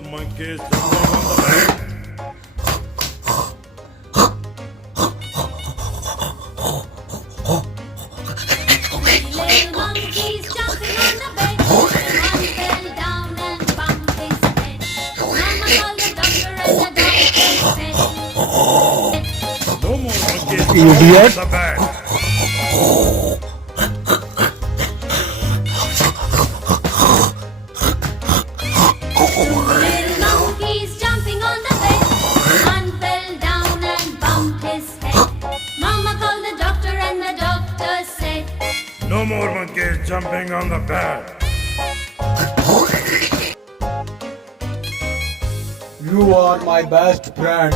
more monkeys jumping on the bed. Little monkeys jumping on the bed. One fell down and bumped his head. Mama called the doctor and the doctor said, No more monkeys Idiot. jumping on the bed. little monkeys jumping on the bed. One fell down and bumped his head. Mama called the doctor and the doctor said, No more monkeys jumping on the bed. You are my best friend.